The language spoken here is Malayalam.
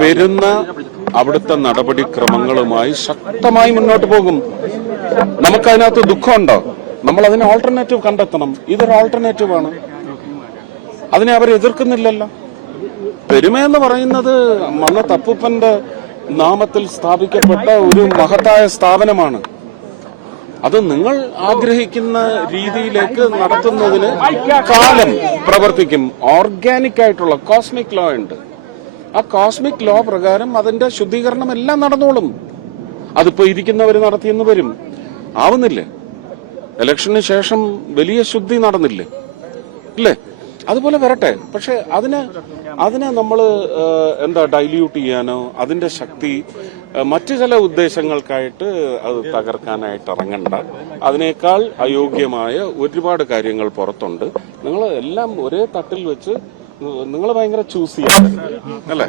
വരുന്ന അവിടുത്തെ നടപടിക്രമങ്ങളുമായി ശക്തമായി മുന്നോട്ട് പോകും. നമുക്കതിനകത്ത് ദുഃഖമുണ്ടോ? നമ്മൾ അതിന് ഓൾട്ടർനേറ്റീവ് കണ്ടെത്തണം. ഇതൊരു ഓൾട്ടർനേറ്റീവാണ്. അതിനെ അവർ എതിർക്കുന്നില്ലല്ലോ. പെരുമയെന്ന് പറയുന്നത് മന്നത്ത് അപ്പൂപ്പന്റെ നാമത്തിൽ സ്ഥാപിക്കപ്പെട്ട ഒരു മഹത്തായ സ്ഥാപനമാണ്. അത് നിങ്ങൾ ആഗ്രഹിക്കുന്ന രീതിയിലേക്ക് നടത്തുന്നതിന് കാലം പ്രവർത്തിക്കും. ഓർഗാനിക് ആയിട്ടുള്ള കോസ്മിക് ലോ ഉണ്ട്. ആ കോസ്മിക് ലോ പ്രകാരം അതിന്റെ ശുദ്ധീകരണം എല്ലാം നടന്നോളും. അതിപ്പോ ഇരിക്കുന്നവർ നടത്തിയെന്ന് വരും. ആവുന്നില്ലേ? ഇലക്ഷന് ശേഷം വലിയ ശുദ്ധി നടന്നില്ലേ? ഇല്ലേ? അതുപോലെ വരട്ടെ. പക്ഷെ അതിനെ നമ്മൾ ഡൈല്യൂട്ട് ചെയ്യാനോ അതിന്റെ ശക്തി മറ്റു ചില ഉദ്ദേശങ്ങൾക്കായിട്ട് അത് തകർക്കാനായിട്ട് ഇറങ്ങണ്ട. അതിനേക്കാൾ അയോഗ്യമായ ഒരുപാട് കാര്യങ്ങൾ പുറത്തുണ്ട്. നിങ്ങൾ എല്ലാം ഒരേ തട്ടിൽ വെച്ച് നിങ്ങൾ ഭയങ്കര ചൂസ് ചെയ്യാൻ അല്ലേ?